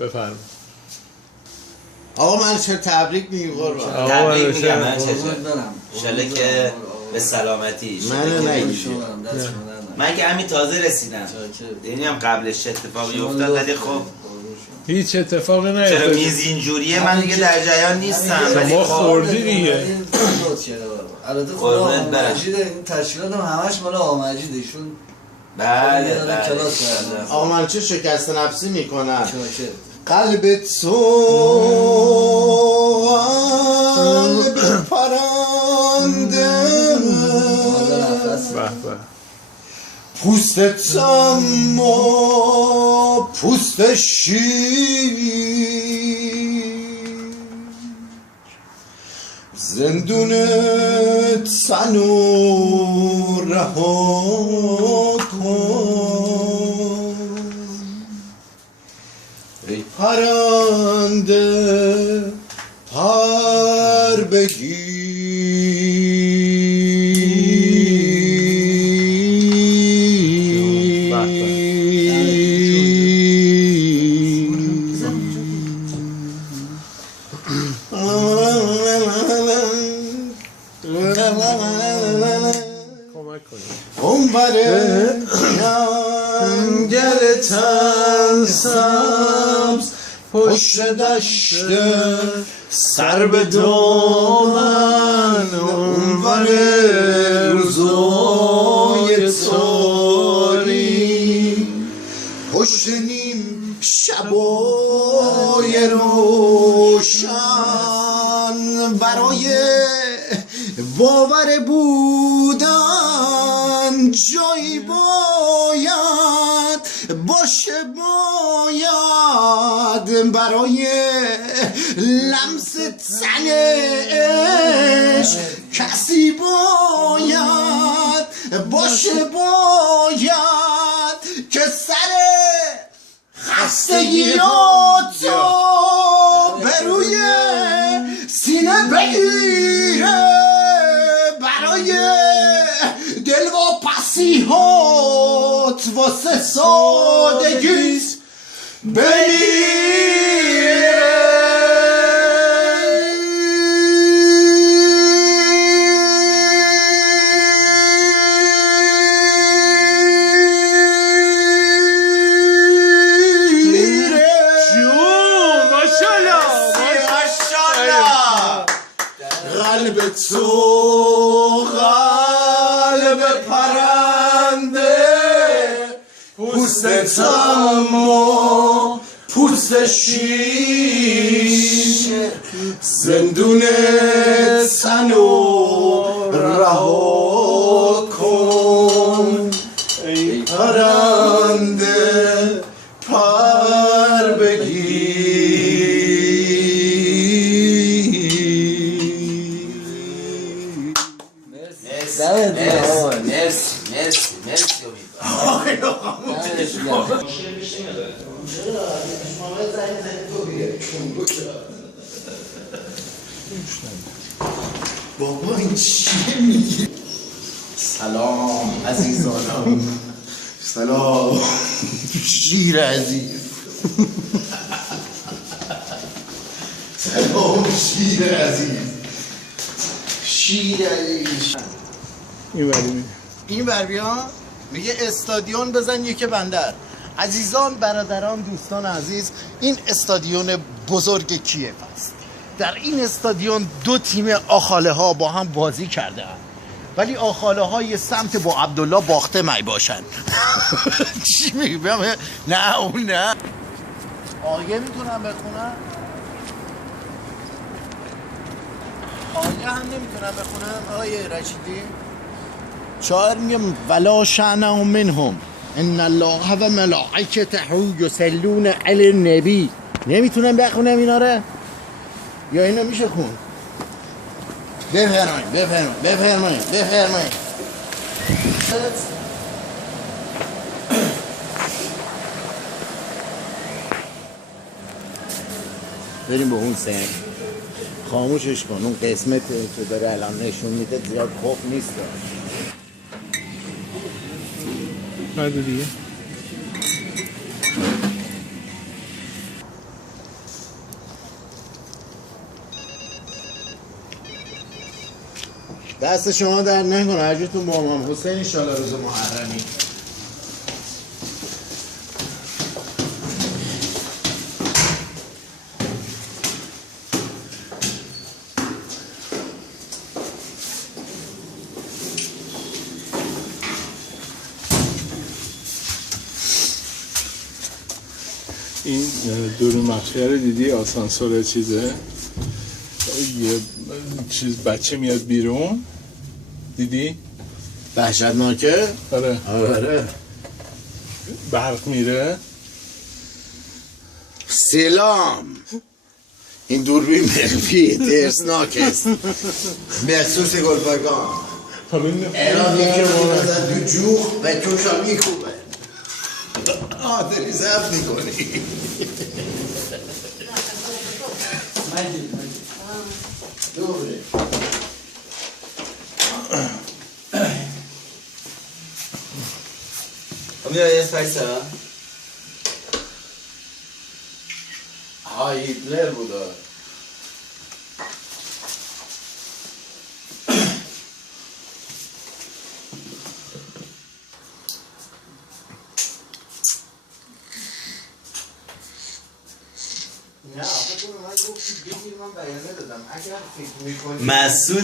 بفرم. آقا من چه تبریک میگم قربان. تبریک میگم من انشالله که به سلامتی. من نگید. من که همین تازه رسیدم. یعنی هم قبلش چه اتفاقی افتاد ولی خب هیچ اتفاقی نیفتاد. چرا میز اینجوریه من دیگه در جریان نیستم. ما خوردی دیگه. البته خدا مجید این تشکیلات هم همش مال آقا مجیده ایشون بله کلاس کردن. آقا من چه شکست نفسی میکنم قلب تو قلب پرنده پوست اما پوست شیر زندون تن و رها کن ای پرنده پر بگیر اونوره جنگل تن سبز پشت دشت سر به دامن اونوره روزای تاری پشت نیم شبای روشن برای باور بودن جایی باید باشه باید برای لمس تنش کسی باید باشه باید که سر خستگیاتو به روی سینه بگیره برای دل و پسیحات واسه سادگیت بمیره قلب تو قلب پرنده پوست اما پوست شیر زندون تن و رها کن ای پرنده پر بگیر مرسی بابا این چیه میگه؟ سلام عزیزانم سلام شیر عزیز سلام شیر عزیز شیر عزیز این بر بیا میگه استادیون بزن یک بندر. عزیزان برادران دوستان عزیز این استادیون بزرگ کیف است. در این استادیون دو تیم آخاله ها با هم بازی کرده اند ولی آخاله ها یه سمت با عبدالله باخته می باشن. چی میگم؟ نه اون نه آیه میتونم بخونم؟ آیه هم نمیتونم بخونم آیه رشیدی؟ شاعر میگه ولا شأنهم منهم ان الله و ملائکته یصلون علی النبی. نمیتونم بخونم اینا رو یا اینو میشه خون؟ بفرمایید بریم به اون سنگ خاموشش کن. اون قسمت که داره الان نشون میده زیاد خوب نیست. بعد دیگه دست شما در نکنه حجتون با امام حسین انشالله روز محرمی. این دور مخفیه رو دیدی آسانسور چیزه یه چیز بچه میاد بیرون دیدی؟ وحشتناکه؟ آره آره برق میره سلام این دوربین مخفی ترسناک است مخصوص گلپگان الان یکی رو بزن دو جوخ و توشا میکوبه داری زب میکنی دوره امیر یه فیصله هیتلر بوده نه آخه تو من گفتی بگیر من بیانه دادم اگر فکر میکنی مسعود